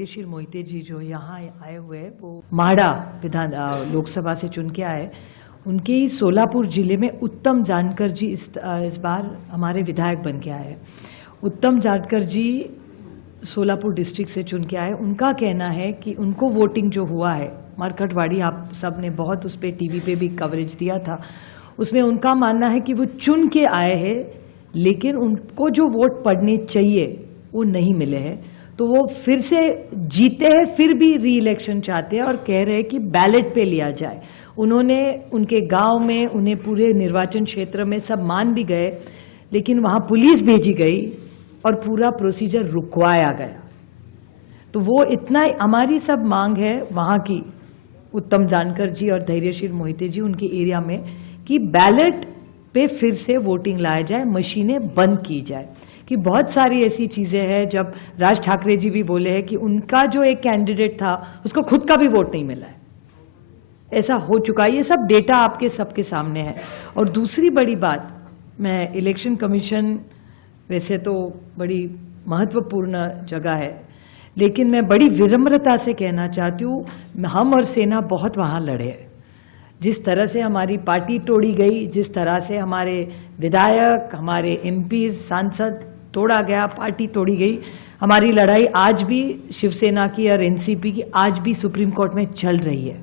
धैर्यशील मोहिते जी जो यहाँ आए हुए हैं वो माड़ा विधान लोकसभा से चुन के आए। उनके ही सोलापुर जिले में उत्तम जानकर जी इस बार हमारे विधायक बन के आए। उत्तम जानकर जी सोलापुर डिस्ट्रिक्ट से चुन के आए। उनका कहना है कि उनको वोटिंग जो हुआ है मरकटवाड़ी, आप सब ने बहुत उस पर टीवी पे भी कवरेज दिया था, उसमें उनका मानना है कि वो चुन के आए हैं लेकिन उनको जो वोट पड़ने चाहिए वो नहीं मिले हैं, तो वो फिर से जीते हैं, फिर भी री इलेक्शन चाहते हैं और कह रहे हैं कि बैलेट पे लिया जाए। उन्होंने उनके गांव में उन्हें पूरे निर्वाचन क्षेत्र में सब मान भी गए, लेकिन वहां पुलिस भेजी गई और पूरा प्रोसीजर रुकवाया गया। तो वो इतना हमारी सब मांग है वहां की, उत्तम जानकर जी और धैर्यशील मोहिते जी उनके एरिया में, कि बैलेट पे फिर से वोटिंग लाया जाए, मशीनें बंद की जाए। कि बहुत सारी ऐसी चीजें हैं, जब राज ठाकरे जी भी बोले हैं कि उनका जो एक कैंडिडेट था उसको खुद का भी वोट नहीं मिला है, ऐसा हो चुका है। ये सब डेटा आपके सबके सामने है। और दूसरी बड़ी बात, मैं इलेक्शन कमीशन वैसे तो बड़ी महत्वपूर्ण जगह है, लेकिन मैं बड़ी विनम्रता से कहना चाहती हूँ, हम और सेना बहुत वहां लड़े हैं। जिस तरह से हमारी पार्टी तोड़ी गई, जिस तरह से हमारे विधायक, हमारे एमपी, सांसद तोड़ा गया, पार्टी तोड़ी गई, हमारी लड़ाई आज भी शिवसेना की और एनसीपी की आज भी सुप्रीम कोर्ट में चल रही है।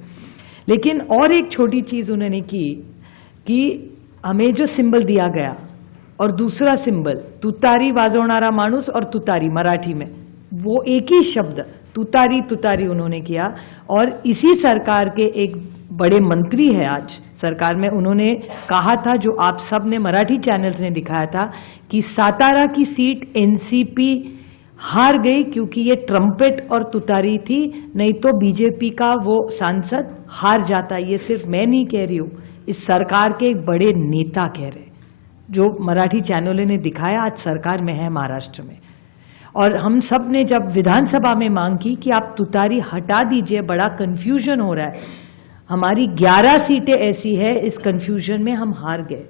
लेकिन और एक छोटी चीज उन्होंने की कि हमें जो सिंबल दिया गया और दूसरा सिंबल तुतारी वाजवणारा माणूस और तुतारी मराठी में, वो एक ही शब्द तुतारी तुतारी उन्होंने किया। और इसी सरकार के एक बड़े मंत्री है आज सरकार में, उन्होंने कहा था, जो आप सब ने मराठी चैनल्स ने दिखाया था, कि सातारा की सीट एनसीपी हार गई क्योंकि ये ट्रम्पेट और तुतारी थी, नहीं तो बीजेपी का वो सांसद हार जाता। ये सिर्फ मैं नहीं कह रही हूं, इस सरकार के एक बड़े नेता कह रहे, जो मराठी चैनलों ने दिखाया, आज सरकार में है महाराष्ट्र में। और हम सब ने जब विधानसभा में मांग की कि आप तुतारी हटा दीजिए, बड़ा कंफ्यूजन हो रहा है, हमारी 11 सीटें ऐसी है, इस कंफ्यूजन में हम हार गए।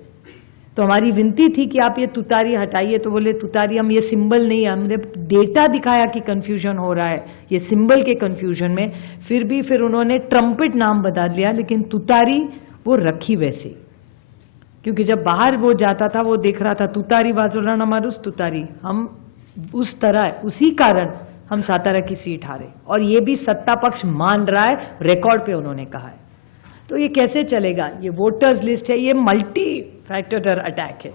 तो हमारी विनती थी कि आप ये तुतारी हटाइए, तो बोले तुतारी हम ये सिंबल नहीं, हमने डेटा दिखाया कि कंफ्यूजन हो रहा है ये सिंबल के कंफ्यूजन में। फिर उन्होंने ट्रम्पेट नाम बदल लिया, लेकिन तुतारी वो रखी वैसे, क्योंकि जब बाहर वो जाता था वो देख रहा था तुतारी वाजवणारा माणूस तुतारी, हम उस तरह, उसी कारण हम सातारा की सीट हारे। और ये भी सत्ता पक्ष मान रहा है, रिकॉर्ड पे उन्होंने कहा है। तो ये कैसे चलेगा? ये वोटर्स लिस्ट है, ये मल्टी फैक्टर अटैक है।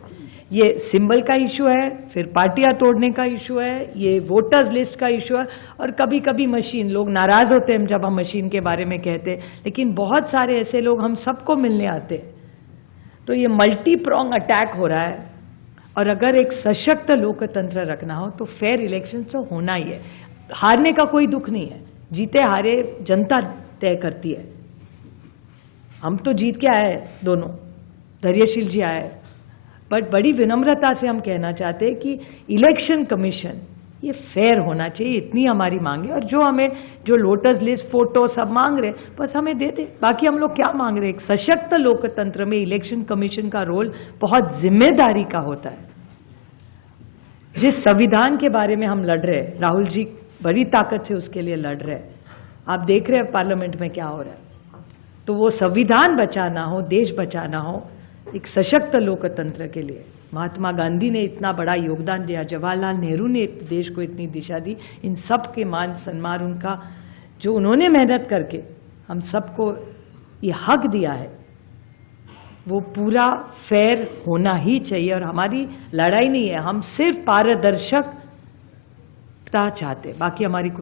ये सिंबल का इशू है, फिर पार्टियां तोड़ने का इशू है, ये वोटर्स लिस्ट का इशू है, और कभी कभी मशीन, लोग नाराज होते हैं जब हम मशीन के बारे में कहते हैं, लेकिन बहुत सारे ऐसे लोग हम सबको मिलने आते हैं। तो ये मल्टी प्रोंग अटैक हो रहा है। और अगर एक सशक्त लोकतंत्र रखना हो तो फेयर इलेक्शन तो होना ही है। हारने का कोई दुख नहीं है, जीते हारे जनता तय करती है। हम तो जीत के आए दोनों, धैर्यशील जी आए, बट बड़ी विनम्रता से हम कहना चाहते हैं कि इलेक्शन कमीशन ये फेयर होना चाहिए, इतनी हमारी मांग है। और जो हमें जो वोटर्स लिस्ट, फोटो सब मांग रहे, बस हमें दे दे। बाकी हम लोग क्या मांग रहे हैं? एक सशक्त लोकतंत्र में इलेक्शन कमीशन का रोल बहुत जिम्मेदारी का होता है। जिस संविधान के बारे में हम लड़ रहे हैं, राहुल जी बड़ी ताकत से उसके लिए लड़ रहे हैं, आप देख रहे हैं पार्लियामेंट में क्या हो रहा है। तो वो संविधान बचाना हो, देश बचाना हो, एक सशक्त लोकतंत्र के लिए महात्मा गांधी ने इतना बड़ा योगदान दिया, जवाहरलाल नेहरू ने देश को इतनी दिशा दी, इन सब के मान सम्मान, उनका जो उन्होंने मेहनत करके हम सबको ये हक दिया है, वो पूरा फेयर होना ही चाहिए। और हमारी लड़ाई नहीं है, हम सिर्फ पारदर्शकता चाहते, बाकी हमारी